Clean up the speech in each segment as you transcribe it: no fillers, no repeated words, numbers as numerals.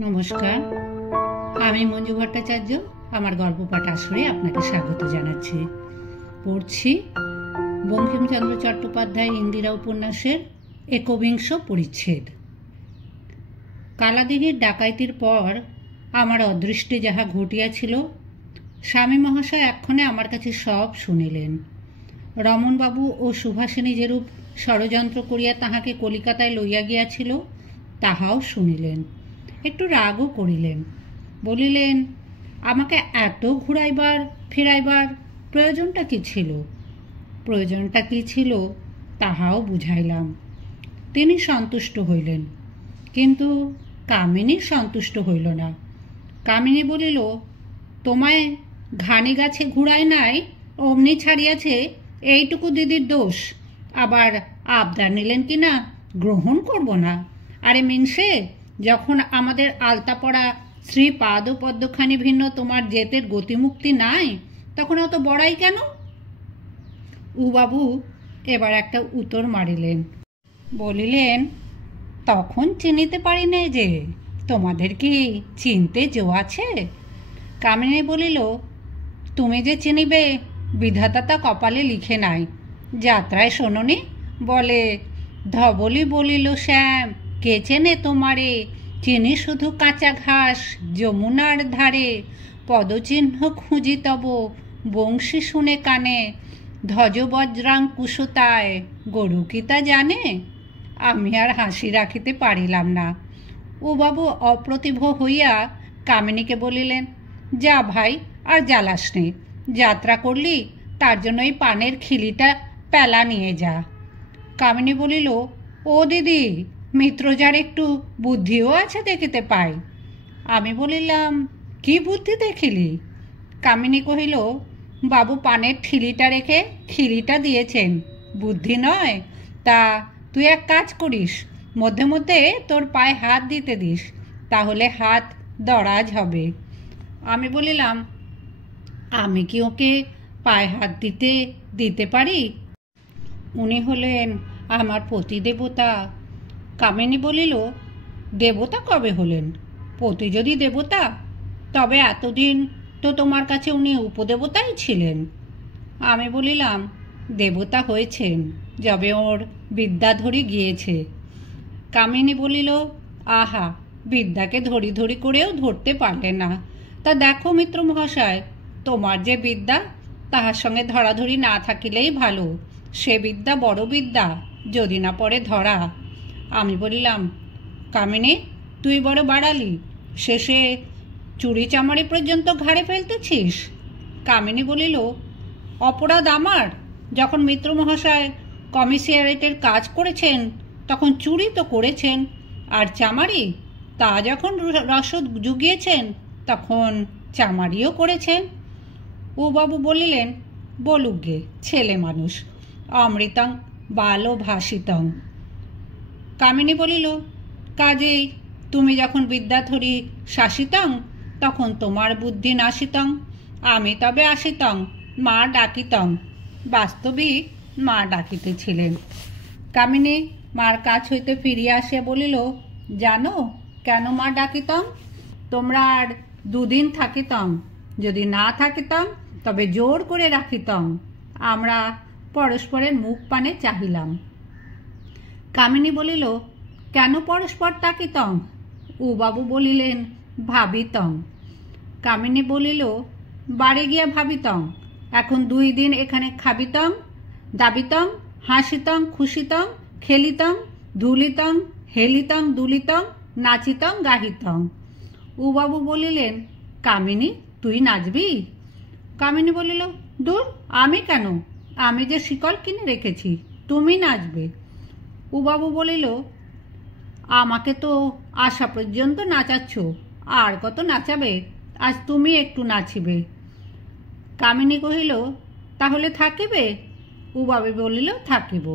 নমস্কার, আমি মঞ্জু ভট্টাচার্য। আমার গল্প পাঠ আসরে আপনাকে স্বাগত জানাচ্ছি। পড়ছি বঙ্কিমচন্দ্র চট্টোপাধ্যায় ইন্দিরা উপন্যাসের একবিংশ পরিচ্ছেদ। কালাদিঘির ডাকাইতির পর আমার অদৃষ্টে যাহা ঘটিয়াছিল, স্বামী মহাশয় এক্ষণে আমার কাছে সব শুনিলেন। রমণবাবু ও সুভাষিনী যেরূপ ষড়যন্ত্র করিয়া তাহাকে কলিকাতায় লইয়া গিয়াছিল, তাহাও শুনিলেন। একটু রাগও করিলেন, বলিলেন, আমাকে এত ঘুরাইবার ফিরাইবার প্রয়োজনটা কি ছিল? প্রয়োজনটা কি ছিল তাহাও বুঝাইলাম। তিনি সন্তুষ্ট হইলেন, কিন্তু কামিনী সন্তুষ্ট হইল না। কামিনী বলিল, তোমায় ঘানি গাছে ঘুরায় নাই, অমনি ছাড়িয়াছে, এইটুকু দিদির দোষ। আবার আবদার নিলেন কি না, গ্রহণ করব না। আরে মিনসে, যখন আমাদের আলতাপড়া শ্রী পাদ পদ্মখানি ভিন্ন তোমার জেতের গতিমুক্তি নাই, তখন অত বড়াই কেন? বাবু এবার একটা উত্তর মারিলেন, বলিলেন, তখন চিনিতে পারি নাই যে তোমাদের কি চিনতে জো আছে? কামিনী বলিল, তুমি যে চিনিবে বিধাতা তা কপালে লিখে নাই। যাত্রায় শোনোনি, বলে, ধবলি বলিল শ্যাম, কে চেনে তোমারে, চিনি শুধু কাঁচা ঘাস যমুনার ধারে, পদচিহ্ন খুঁজি তব বংশী শুনে কানে, ধ্বজ বজ্রাং কুশতায় গরু কি তা জানে? আমি আর হাসি রাখিতে পারিলাম না। বাবু অপ্রতিভ হইয়া কামিনীকে বলিলেন, যা ভাই, আর জ্বালাস নে। যাত্রা করলি, তার জন্য এই পানের খিলিটা পেলা নিয়ে যা। কামিনী বলিল, ও দিদি, মিত্রজার একটু বুদ্ধিও আছে দেখিতে পাই। আমি বলিলাম, কি বুদ্ধি দেখিলি? কামিনী কহিল, বাবু পানের ঠিলিটা রেখে খিলিটা দিয়েছেন, বুদ্ধি নয়। তা তুই এক কাজ করিস, মধ্যে মধ্যে তোর পায়ে হাত দিতে দিস, তাহলে হাত দরাজ হবে। আমি বলিলাম, আমি কি ওকে পায়ে হাত দিতে পারি? উনি হলেন আমার পতি দেবতা। কামিনী বলিল, দেবতা কবে হলেন? পতি যদি দেবতা, তবে এতদিন তো তোমার কাছে উনি উপদেবতাই ছিলেন। আমি বলিলাম, দেবতা হয়েছেন যবে ওর বিদ্যাধরী গিয়েছে। কামিনী বলিল, আহা, বিদ্যাকে ধরি ধরি করেও ধরতে পারলে না। তা দেখো মিত্র মহাশয়, তোমার যে বিদ্যা, তাহার সঙ্গে ধরাধরি না থাকিলেই ভালো। সে বিদ্যা বড় বিদ্যা, যদি না পড়ে ধরা। আমি বলিলাম, কামিনী, তুই বড় বাড়ালি, শেষে চুরি চামারি পর্যন্ত ঘাড়ে ফেলতেছিস। কামিনী বলিল, অপরাধ আমার। যখন মিত্র মহাশয় কমিশিয়ারেটের কাজ করেছেন, তখন চুরি তো করেছেন, আর চামারি তা যখন রসদ জুগিয়েছেন, তখন চামারিও করেছেন। বাবু বলিলেন, বলুক গে, ছেলে মানুষ, অমৃতং বালো ভাসিতং। কামিনী বলিল, কাজেই তুমি যখন বিদ্যাধরী শাসিতং, তখন তোমার বুদ্ধি নাসিতং, আমি তবে আসিতং, মা ডাকিতং। বাস্তবিক মা ডাকিতেছিলেন। কামিনী মার কাছ হইতে ফিরিয়া আসিয়া বলিল, জানো কেন মা ডাকিতং? তোমরা আর দুদিন থাকিতং, যদি না থাকিতং তবে জোর করে রাখিতং। আমরা পরস্পরের মুখ পানে চাহিলাম। কামিনী বলিল, কেন পরস্পর তাকিতং? বাবু বলিলেন, ভাবিতং। কামিনী বলিল, বাড়ি গিয়া ভাবিতং। এখন 2 দিন এখানে খাবিতং, দাবিতং, হাসিতং, খুশিতং, খেলিতং, ধুলিতং, হেলিতং, দুলিতং, নাচিতং, গাহিতং। বাবু বলিলেন, কামিনী, তুই নাচবি? কামিনী বলিল, দূর, আমি কেন? আমি যে শিকল কিনে রেখেছি, তুমি নাচবে। বাবু বলিল, আমাকে তো আসা পর্যন্ত নাচাচ্ছ, আর কত নাচাবে? আজ তুমি একটু নাচিবে। কামিনী কহিল, তাহলে থাকিবে? বাবু বলিল, থাকিব।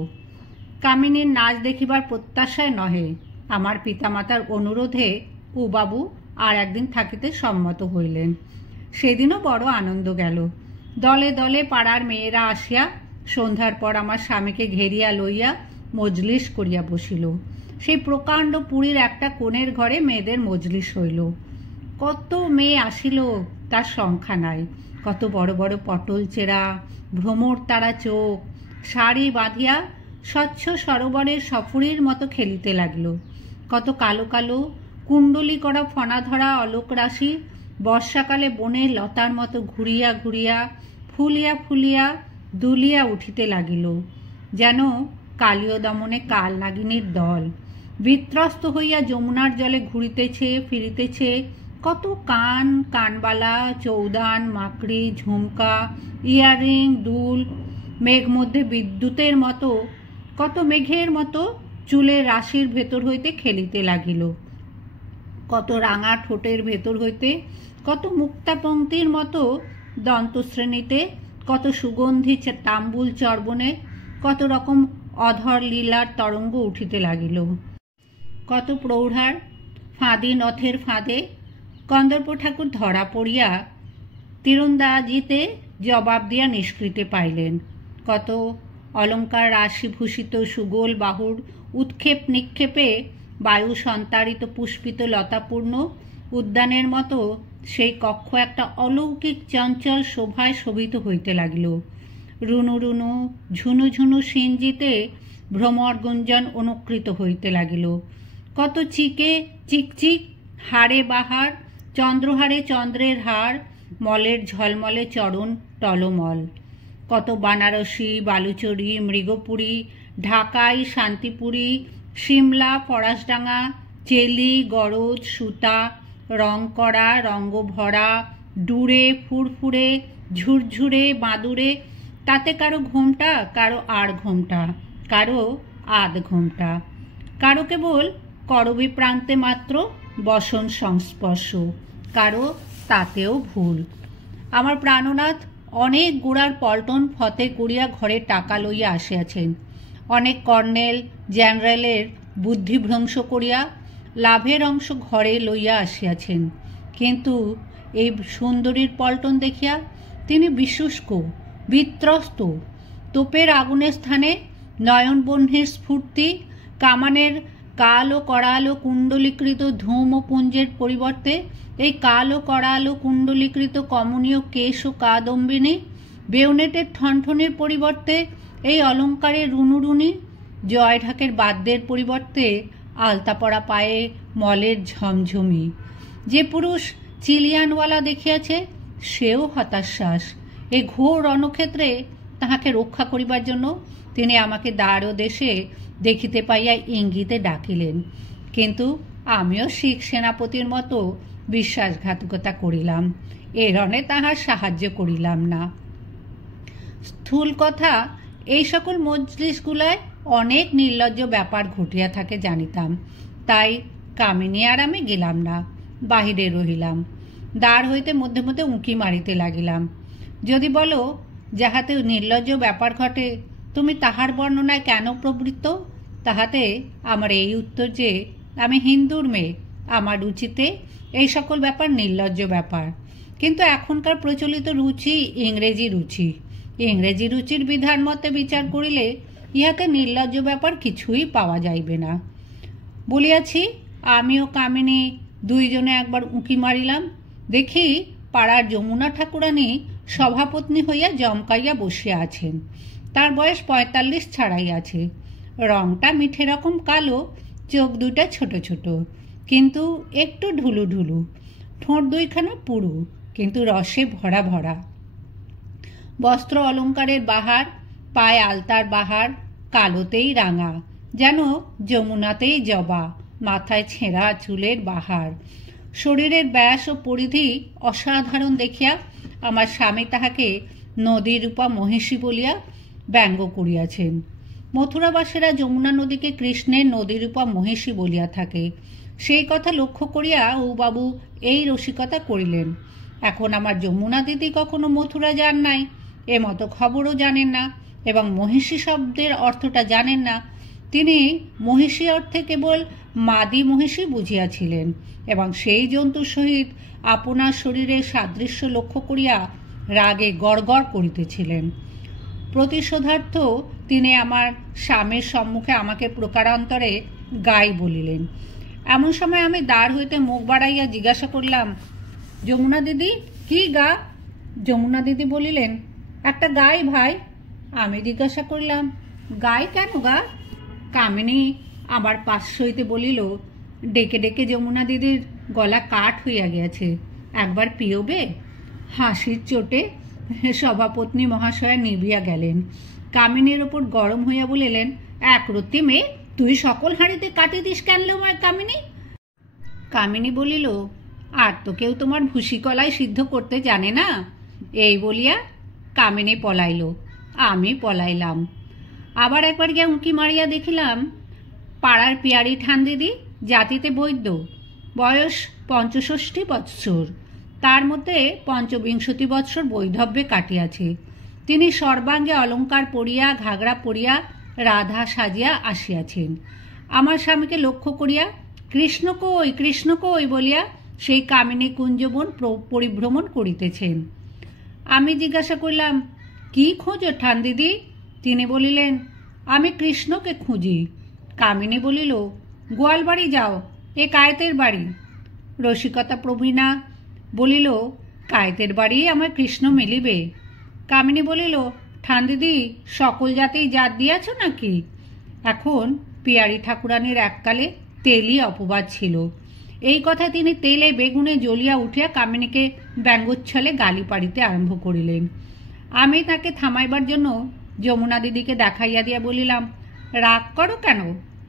কামিনীর নাচ দেখিবার প্রত্যাশায় নহে, আমার পিতামাতার অনুরোধে বাবু আর একদিন থাকিতে সম্মত হইলেন। সেদিনও বড় আনন্দ গেল। দলে দলে পাড়ার মেয়েরা আসিয়া সন্ধ্যার পর আমার স্বামীকে ঘেরিয়া লইয়া মজলিস করিয়া বসিল। সেই প্রকাণ্ড পুরীর একটা কোণের ঘরে মেয়েদের মজলিস হইল। কত মেয়ে আসিল তার সংখ্যা নাই। কত বড় বড় পটল চেরা, ভ্রমর তারা চোখ, শাড়ি বাঁধিয়া স্বচ্ছ সরোবরের সফরীর মতো খেলিতে লাগিল। কত কালো কালো কুণ্ডলি করা ফনা ধরা অলোক রাশি বর্ষাকালে বনের লতার মতো ঘুরিয়া ঘুরিয়া ফুলিয়া ফুলিয়া দুলিয়া উঠিতে লাগিল, যেন কালীয় দমনে কাল নাগিনীর দল। বিত্রস্ত হইয়া যমুনার জলে ঘুরিতেছে ফিরিতেছে কত কান, কানবালা, চৌদান, মাকড়ি, ঝুমকা, ইয়াররিং, দুল। মেঘ মধ্যে বিদ্যুতের মতো কত মেঘের মতো চুলের রাশির ভেতর হইতে খেলিতে লাগিল। কত রাঙা ঠোঁটের ভেতর হইতে কত মুক্তা পঙ্ক্তির মতো দন্তশ্রেণীতে, কত সুগন্ধি তাম্বুল চর্বণে কত রকম অধর লীলার তরঙ্গ উঠিতে লাগিল। কত প্রৌঢ়ার ফাঁদি নথের ফাঁদে কন্দর্প ঠাকুর ধরা পড়িয়া তীরন্দাজিতে জবাব দিয়া নিষ্কৃতি পাইলেন। কত অলঙ্কার রাশিভূষিত সুগোল বাহুর উৎক্ষেপ নিক্ষেপে বায়ু সন্তারিত পুষ্পিত লতাপূর্ণ উদ্যানের মতো সেই কক্ষ একটা অলৌকিক চঞ্চল শোভায় শোভিত হইতে লাগিল। রুনু রুনু ঝুনু ঝুনু সিঞ্জিতে ভ্রমর গুঞ্জন অনুকৃত হইতে লাগিল। কত চিকে চিকচিক হাড়ে বাহার, চন্দ্রহারে চন্দ্রের হার, মলের ঝলমলে চরণ টলমল। কত বানারসি, বালুচরি, মৃগপুরী, ঢাকাই, শান্তিপুরী, সিমলা, ফরাসডাঙ্গা, চেলি, গরজ, সুতা, রং করা, রঙ্গ ভরা, ডুরে, ফুরফুরে, ঝুরঝুরে, বাঁদুরে, তাতে কারো ঘোমটা, কারো আর ঘোমটা, কারো আধ ঘোমটা, কারো কেবল করবী প্রান্তে মাত্র বসন সংস্পর্শ, কারো তাতেও ভুল। আমার প্রাণনাথ অনেক গোড়ার পল্টন ফতে করিয়া ঘরে টাকা লইয়া আসিয়াছেন। অনেক কর্নেল জেনারেলের বুদ্ধিভ্রংশ করিয়া লাভের অংশ ঘরে লইয়া আসিয়াছেন। কিন্তু এই সুন্দরীর পল্টন দেখিয়া তিনি বিশুষ্ক, বিত্রস্ত। তোপের আগুনের স্থানে নয়নবহ্নির স্ফূর্তি, কামানের কালো করালো কুণ্ডলীকৃত ধূম ও পুঞ্জের পরিবর্তে এই কালো করালো কুণ্ডলীকৃত কমনীয় কেশ ও কাদম্বিনী, বেউনেটের ঠনঠনের পরিবর্তে এই অলঙ্কারের রুনুরুনি, জয় ঢাকের বাদ্যের পরিবর্তে আলতা পরা পায়ে মলের ঝমঝমি। যে পুরুষ চিলিয়ানওয়ালা দেখিয়াছে সেও হতাশ্বাস। এই ঘোর রণক্ষেত্রে তাহাকে রক্ষা করিবার জন্য তিনি আমাকে দ্বার ও দেশে দেখিতে পাইয়া ইঙ্গিতে ডাকিলেন। কিন্তু আমিও শিখ সেনাপতির মতো বিশ্বাসঘাতকতা করিলাম, এ রণে তাহার সাহায্য করিলাম না। স্থূল কথা, এই সকল মজলিসগুলায় অনেক নির্লজ্জ ব্যাপার ঘটিয়া থাকে জানিতাম, তাই কামিনী আর আমি গেলাম না, বাহিরে রহিলাম। দ্বার হইতে মধ্যে মধ্যে উঁকি মারিতে লাগিলাম। যদি বলো যাহাতে নির্লজ্জ ব্যাপার ঘটে তুমি তাহার বর্ণনায় কেন প্রবৃত্ত, তাহাতে আমার এই উত্তর যে আমি হিন্দুর মেয়ে, আমার রুচিতে এই সকল ব্যাপার নির্লজ্জ ব্যাপার। কিন্তু এখনকার প্রচলিত রুচি ইংরেজি রুচি। ইংরেজি রুচির বিধান মতে বিচার করিলে ইহাতে নির্লজ্জ ব্যাপার কিছুই পাওয়া যাইবে না। বলিয়াছি, আমি ও কামিনী দুইজনে একবার উঁকি মারিলাম। দেখি পাড়ার যমুনা ঠাকুরানী সভাপত্নী হইয়া জমকাইয়া বসিয়া আছেন। তার বয়স 45 ছাড়াইয়াছে। রংটা মিঠে রকম কালো, চোখ দুইটা ছোট ছোট কিন্তু একটু ঢুলু ঢুলু, ঠোঁট দুইখানা পুরু কিন্তু রসে ভরা ভরা। বস্ত্র অলঙ্কারের বাহার, পায়ে আলতার বাহার, কালোতেই রাঙা, যেন যমুনাতেই জবা, মাথায় ছেঁড়া চুলের বাহার। শরীরের ব্যাস ও পরিধি অসাধারণ দেখিয়া আমার স্বামী তাহাকে নদীরূপা মহিষী বলিয়া ব্যঙ্গ করিয়াছেন। মথুরাবাসীরা যমুনা নদীকে কৃষ্ণের নদীরূপা মহিষী বলিয়া থাকে। সেই কথা লক্ষ্য করিয়া ও বাবু এই রসিকতা করিলেন। এখন আমার যমুনা দিদি কখনো মথুরা যান নাই, এমতো খবরও জানেন না এবং মহিষী শব্দের অর্থটা জানেন না। তিনি মহিষী অর্থে কেবল মাদি মহিষী বুঝিয়াছিলেন এবং সেই জন্তুর সহিত আপনার শরীরের সাদৃশ্য লক্ষ্য করিয়া রাগে গড়গড় করিতেছিলেন। প্রতিশোধার্থ তিনি আমার স্বামীর সম্মুখে আমাকে প্রকারান্তরে গাই বলিলেন। এমন সময় আমি দ্বার হইতে মুখ বাড়াইয়া জিজ্ঞাসা করলাম, যমুনা দিদি, কি গা? যমুনা দিদি বলিলেন, একটা গাই ভাই। আমি জিজ্ঞাসা করলাম, গাই কেন গা? কামিনী আবার পাশ হইতে বলিল, ডেকে ডেকে যমুনা দিদির গলা কাঠ হইয়া গিয়াছে, একবার পিওবে? হাসির চোটে সভাপত্নী মহাশয়া নিবিয়া গেলেন। কামিনীর ওপর গরম হইয়া বলিলেন, একরত্তি মেয়ে, তুই সকল হাঁড়িতে কাটি দিস কেন কামিনী? কামিনী বলিল, আর তো কেউ তোমার ভুসি কলাই সিদ্ধ করতে জানে না। এই বলিয়া কামিনী পলাইল, আমি পলাইলাম। আবার একবার গিয়া উঁকি মারিয়া দেখিলাম, পাড়ার পিয়ারি ঠান দিদি, জাতিতে বৈদ্য, বয়স 65 বৎসর, তার মধ্যে 25 বৎসর বৈধব্যে কাটিয়াছে। তিনি সর্বাঙ্গে অলঙ্কার পরিয়া, ঘাগরা পরিয়া, রাধা সাজিয়া আসিয়াছেন। আমার স্বামীকে লক্ষ্য করিয়া কৃষ্ণ কই বলিয়া সেই কামিনী কুঞ্জবন পরিভ্রমণ করিতেছেন। আমি জিজ্ঞাসা করলাম, কি খোঁজো ঠান দিদি? তিনি বলিলেন, আমি কৃষ্ণকে খুঁজি। কামিনী বলিল, গোয়ালবাড়ি যাও, এ কায়েতের বাড়ি। রসিকতা প্রবীণা বলিল, কায়েতের বাড়ি আমার কৃষ্ণ মিলিবে। কামিনী বলিল, ঠান দিদি, সকল জাতেই জাত দিয়াছ নাকি? এখন পিয়ারি ঠাকুরানীর এককালে তেলি অপবাদ ছিল। এই কথা তিনি তেলে বেগুনে জ্বলিয়া উঠিয়া কামিনীকে ব্যঙ্গোচ্ছলে গালি পাড়িতে আরম্ভ করিলেন। আমি তাকে থামাইবার জন্য যমুনা দিদিকে দেখাইয়া দিয়া বলিলাম, রাগ করো কেন?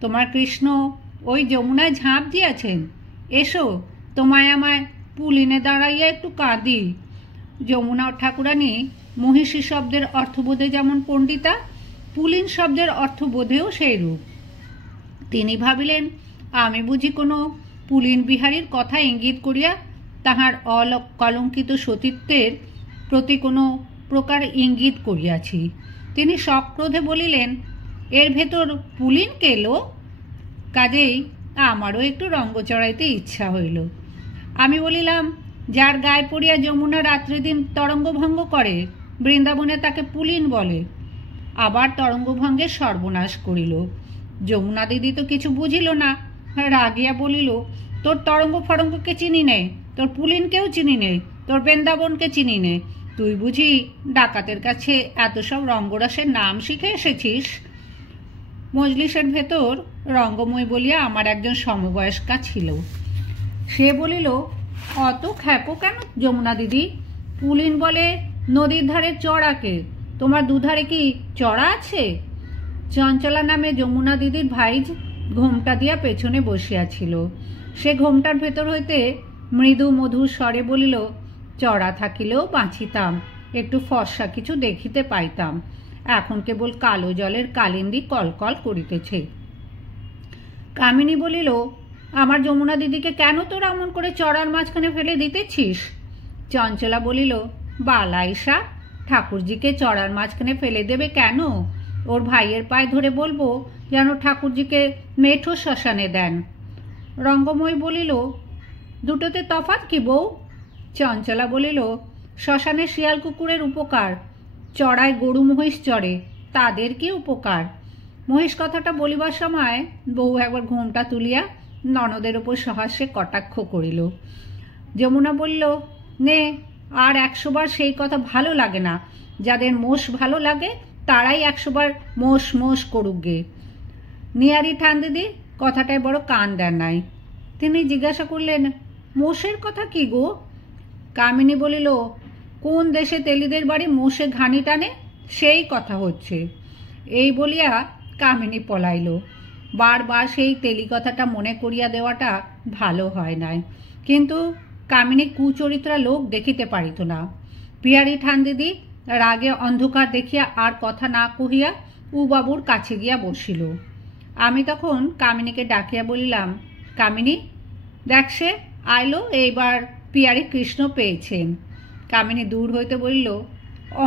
তোমার কৃষ্ণ ওই যমুনায় ঝাঁপ দিয়াছেন। এসো, তোমায় আমায় পুলিনে দাঁড়াইয়া একটু কাঁদি। যমুনা ঠাকুরানী মহিষী শব্দের অর্থবোধে যেমন পণ্ডিতা, পুলিন শব্দের অর্থবোধেও সেই রূপ। তিনি ভাবিলেন, আমি বুঝি কোনো পুলিন বিহারীর কথা ইঙ্গিত করিয়া তাহার কলঙ্কিত সতীত্বের প্রতি কোনো প্রকার ইঙ্গিত করিয়াছি। তিনি সক্রোধে বলিলেন, এর ভেতর পুলিন কেলো? কাজেই আমারও একটু রঙ্গ চড়াইতে ইচ্ছা হইল। আমি বলিলাম, যার গায়ে পড়িয়া যমুনা রাত্রিদিন তরঙ্গভঙ্গ করে, বৃন্দাবনে তাকে পুলিন বলে। আবার তরঙ্গভঙ্গের সর্বনাশ করিল। যমুনা দিদি তো কিছু বুঝিল না, রাগিয়া বলিল, তোর তরঙ্গ ফরঙ্গকে চিনি নে, তোর পুলিনকেও চিনি নে, তোর বৃন্দাবনকে চিনি নে। তুই বুঝি ডাকাতের কাছে এত সব রঙ্গরসের নাম শিখে এসেছিস? মজলিসের ভেতর রঙ্গময় বলিয়া আমার একজন সমবয়স্কা ছিল। সে বলিল, অত খ্যাপো কেন যমুনা দিদি? পুলিন বলে নদীর ধারে চড়াকে, তোমার দুধারে কি চড়া আছে? চঞ্চলা নামে যমুনা দিদির ভাইজ ঘোমটা দিয়া পেছনে বসিয়াছিল। সে ঘোমটার ভেতর হইতে মৃদু মধুর স্বরে বলিল, চড়া থাকিলেও বাঁচিতাম, একটু ফর্সা কিছু দেখিতে পাইতাম। এখন কেবল কালো জলের কালিন্দী কলকল করিতেছে। কামিনী বলিল, আমার যমুনা দিদিকে কেন তোরা অমন করে চড়ার মাঝখানে ফেলে দিতেছিস? চঞ্চলা বলিল, বালাইসা, ঠাকুরজিকে চড়ার মাঝখানে ফেলে দেবে কেন? ওর ভাইয়ের পায়ে ধরে বলবো যেন ঠাকুরজিকে মেঠো শ্মশানে দেন। রঙ্গময় বলিল, দুটোতে তফাৎ কি বউ? চঞ্চলা বলিল, শ্মশানে শিয়াল কুকুরের উপকার, চড়ায় গরু মহিষ চড়ে, তাদের কি উপকার? মহিষ কথাটা বলিবার সময় বউ একবার ঘোমটা তুলিয়া ননদের ওপর সহাস্যে কটাক্ষ করিল। যমুনা বলল, নে, আর 100 বার সেই কথা ভালো লাগে না। যাদের মোষ ভালো লাগে তারাই 100 বার মোষ মোষ করুক গে। নিয়ারি ঠান দিদি কথাটায় বড় কান দেন নাই। তিনি জিজ্ঞাসা করলেন, মোষের কথা কি গো? কামিনী বলিল, কোন দেশে তেলিদের বাড়ি মোষে ঘানি টানে, সেই কথা হচ্ছে। এই বলিয়া কামিনী পলাইল। বারবার সেই তেলি কথাটা মনে করিয়া দেওয়াটা ভালো হয় নাই, কিন্তু কামিনী কুচরিত্রা লোক দেখিতে পারিত না। পিয়ারি ঠান দিদি রাগে অন্ধকার দেখিয়া আর কথা না কহিয়া উবাবুর কাছে গিয়া বসিল। আমি তখন কামিনীকে ডাকিয়া বলিলাম, কামিনী, দেখছে আইলো, এইবার পিয়ারি কৃষ্ণ পেয়েছেন। কামিনী দূর হইতে বলিল,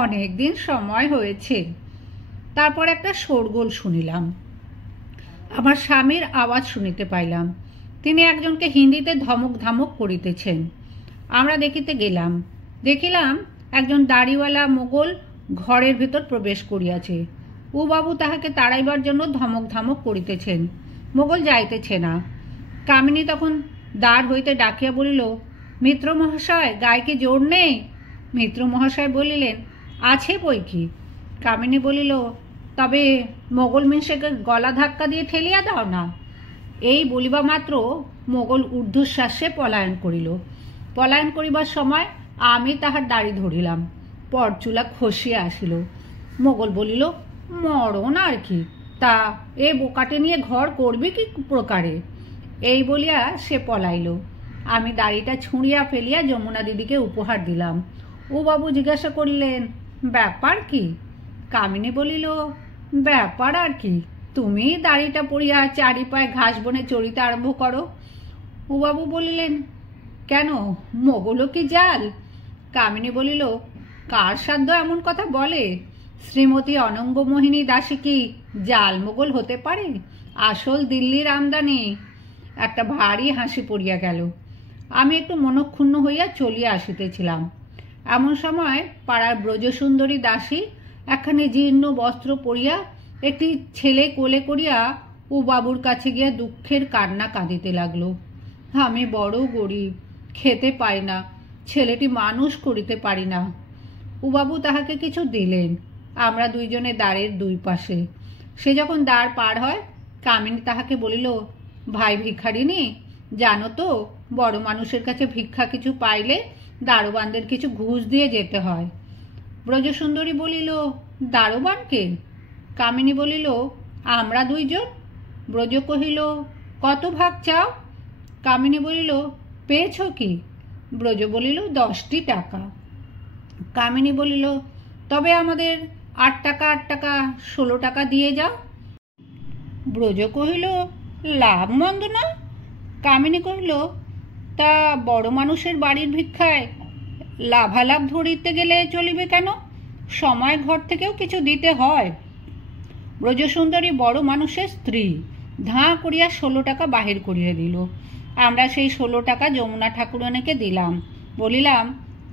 অনেক দিন সময় হয়েছে। তারপর একটা শোরগোল শুনিলাম। আমার স্বামীর আওয়াজ শুনিতে পাইলাম। তিনি একজনকে হিন্দিতে ধমক ধামক করিতেছেন। আমরা দেখিতে গেলাম। দেখিলাম একজন দাড়িওয়ালা মোগল ঘরের ভেতর প্রবেশ করিয়াছে। বাবু তাহাকে তাড়াইবার জন্য ধমক ধামক করিতেছেন। মোগল যাইতেছে না। কামিনী তখন দ্বার হইতে ডাকিয়া বলিল, মিত্র মহাশয়, গায়ে কি জোর নেই? মিত্র মহাশয় বলিলেন, আছে বই কি। কামিনী বলিল, তবে মোগল মিনসেকে গলা ধাক্কা দিয়ে ঠেলিয়া দাও না। এই বলিবা মাত্র মোগল ঊর্ধ্বশ্বাসে পলায়ন করিল। পলায়ন করিবার সময় আমি তাহার দাড়ি ধরিলাম, পরচুলা খসিয়া আসিল। মোগল বলিল, মরণ আর কি, তা এ বোকাটে নিয়ে ঘর করবে কি প্রকারে? এই বলিয়া সে পলাইল। আমি দাড়িটা ছুঁড়িয়া ফেলিয়া যমুনা দিদিকে উপহার দিলাম। ও বাবু জিজ্ঞাসা করিলেন, ব্যাপার কি? কামিনী বলিল, ব্যাপার আর কি, তুমি দাড়িটা পরিয়া চারিপায়ে ঘাস বনে চড়িতে আরম্ভ করো। ও বাবু বলিলেন, কেন, মোগলও কি জাল? কামিনী বলিল, কার সাধ্য এমন কথা বলে? শ্রীমতী অনঙ্গমোহিনী দাসী কি জাল মোগল হতে পারে? আসল দিল্লির আমদানি। একটা ভারী হাসি পড়িয়া গেল। আমি একটু মনক্ষুণ্ণ হইয়া চলিয়া আসিতেছিলাম। এমন সময় পাড়ার ব্রজসুন্দরী দাসী একখানি জীর্ণ বস্ত্র পরিয়া একটি ছেলে কোলে করিয়া ও বাবুর কাছে গিয়া দুঃখের কান্না কাঁদিতে লাগলো। আমি বড় গরিব, খেতে পাই না, ছেলেটি মানুষ করিতে পারি না। উবাবু তাহাকে কিছু দিলেন। আমরা দুইজনে দ্বারের দুই পাশে। সে যখন দ্বার পার হয়, কামিনী তাহাকে বলিল, ভাই ভিখারিনী, জানো তো বড় মানুষের কাছে ভিক্ষা কিছু পাইলে দারোয়ানদের কিছু ঘুষ দিয়ে যেতে হয়। ব্রজসুন্দরী বলিল, দারোয়ানকে? কামিনী বলিল, আমরা দুইজন। ব্রজ কহিল, কত ভাগ চাও? কামিনী বলিল, পেয়েছ কি? ব্রজ বলিল, 10টি টাকা। কামিনী বলিল, তবে আমাদের 8 টাকা 8 টাকা 16 টাকা দিয়ে যাও। ব্রজ কহিল, লাভ মন্দ না। কামিনী কহিল, তা বড় মানুষের বাড়ির ভিক্ষায় লাভালাভ ধরিতে গেলে চলিবে কেন? সময় ঘর থেকেও কিছু দিতে হয়। ব্রজসুন্দরী বড় মানুষের স্ত্রী, ধাঁ করিয়া 16 টাকা বাহির করিয়া দিল। আমরা সেই 16 টাকা যমুনা ঠাকুরানীকে দিলাম। বলিলাম,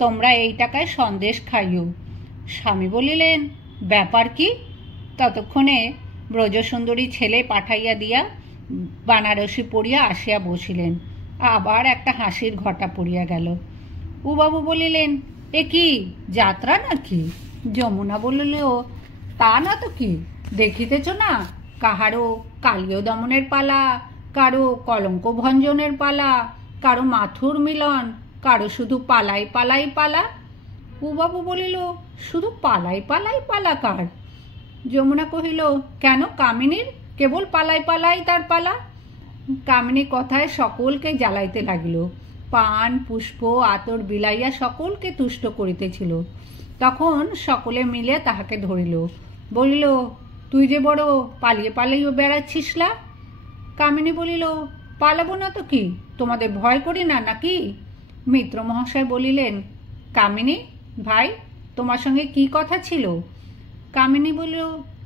তোমরা এই টাকায় সন্দেশ খাইও। স্বামী বলিলেন, ব্যাপার কি? ততক্ষণে ব্রজসুন্দরী ছেলে পাঠাইয়া দিয়া বানারসি পড়িয়া আসিয়া বসিলেন। আবার একটা হাসির ঘটা পড়িয়া গেল। উবাবু বলিলেন, এ কি যাত্রা নাকি? যমুনা বলিল, তা না তো কি, দেখিতেছ না, কাহারো কালীয় দমনের পালা, কারো কলঙ্ক ভঞ্জনের পালা, কারো মাথুর মিলন, কারো শুধু পালাই পালাই পালা। উবাবু বলিল, শুধু পালাই পালাই পালা কার? যমুনা কহিল, কেন, কামিনীর কেবল পালাই পালাই তার পালা। কামিনী কথায় সকলকে জ্বালাইতে লাগিল। পান পুষ্প আতর বিলাইয়া সকলকে তুষ্ট করিতেছিল। তখন সকলে মিলে তাহাকে ধরিল। বলিল, তুই যে বড় পালিয়ে পালিয়ে বেড়াচ্ছিস না? কামিনী বলিল, পালাবো না তো কি, তোমাদের ভয় করি না নাকি? মিত্র মহাশয় বলিলেন, কামিনী ভাই, তোমার সঙ্গে কি কথা ছিল? কামিনী বলিল,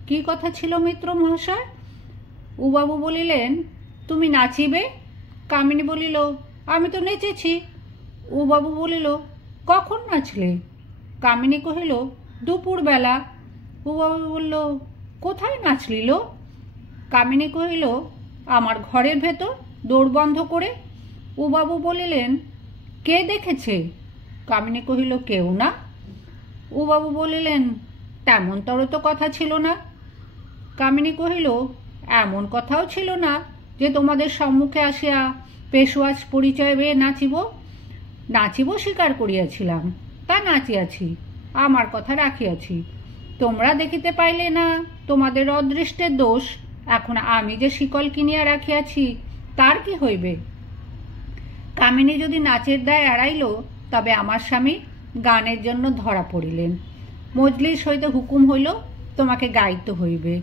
কি কথা ছিল মিত্র মহাশয়? উবাবু বলিলেন, তুমি নাচিবে। কামিনী বলিল, আমি তো নেচেছি। উবাবু বলিল, কখন নাচলে? কামিনী কহিল, দুপুরবেলা। উবাবু বলল, কোথায় নাচলিল? কামিনী কহিল, আমার ঘরের ভেতর, দৌড় বন্ধ করে। উবাবু বলিলেন, কে দেখেছে? কামিনী কহিল, কেউ না। উবাবু বলিলেন, তেমনতর তো কথা ছিল না। কামিনী কহিল, এমন কথাও ছিল না যে তোমাদের সম্মুখে আসিয়া পেশোয়াজ পরিচয় পেয়ে নাচিব। নাচিব স্বীকার করিয়াছিলাম, তা নাচিয়াছি, আমার কথা রাখিয়াছি। তোমরা দেখিতে পাইলে না, তোমাদের অদৃষ্টের দোষ। এখন আমি যে শিকল কিনিয়া রাখিয়াছি, তার কি হইবে? কামিনী যদি নাচের দায় এড়াইল, তবে আমার স্বামী গানের জন্য ধরা পড়িলেন। মজলিস হইতে হুকুম হইল, তোমাকে গাইতে হইবে।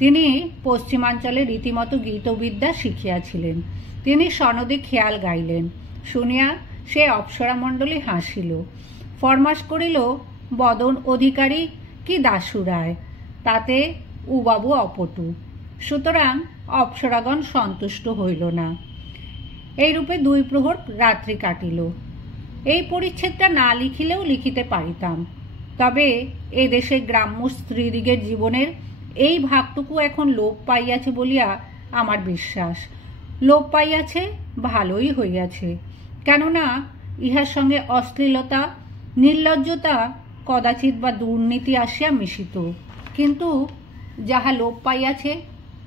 তিনি পশ্চিমাঞ্চলে রীতিমতো গীতবিদ্যা শিখিয়াছিলেন। তিনি সনদে খেয়াল গাইলেন। শুনিয়া সে অপ্সরামণ্ডলী হাসিল। ফরমাস করিল, বদন অধিকারী কি দাশু রায়। তাতে উবাবু অপটু। সুতরাং অপ্সরাগণ সন্তুষ্ট হইল না। এইরূপে 2 প্রহর রাত্রি কাটিল। এই পরিচ্ছেদটা না লিখিলেও লিখিতে পারিতাম, তবে এদেশে গ্রাম্য স্ত্রীদিগের জীবনের এই ভাগটুকু এখন লোপ পাইয়াছে বলিয়া আমার বিশ্বাস। লোপ পাইয়াছে ভালোই হইয়াছে, কেননা ইহার সঙ্গে অশ্লীলতা, নির্লজ্জতা, কদাচিৎ বা দুর্নীতি আসিয়া মিশিত। কিন্তু যাহা লোপ পাইয়াছে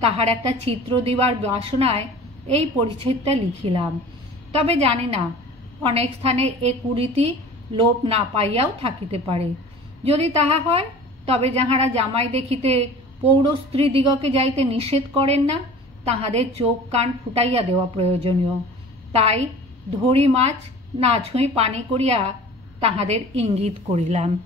তাহার একটা চিত্র দিবার বাসনায় এই পরিচ্ছেদটা লিখিলাম। তবে জানি না, অনেক স্থানে এ কুরীতি লোপ না পাইয়াও থাকিতে পারে। যদি তাহা হয়, তবে যাহারা জামাই দেখিতে পৌর স্ত্রীদিগকে যাইতে নিষেধ করেন না, তাহাদের চোখ কান ফুটাইয়া দেওয়া প্রয়োজনীয়। তাই ধরি মাছ না ছুঁই পানি করিয়া তাহাদের ইঙ্গিত করিলাম।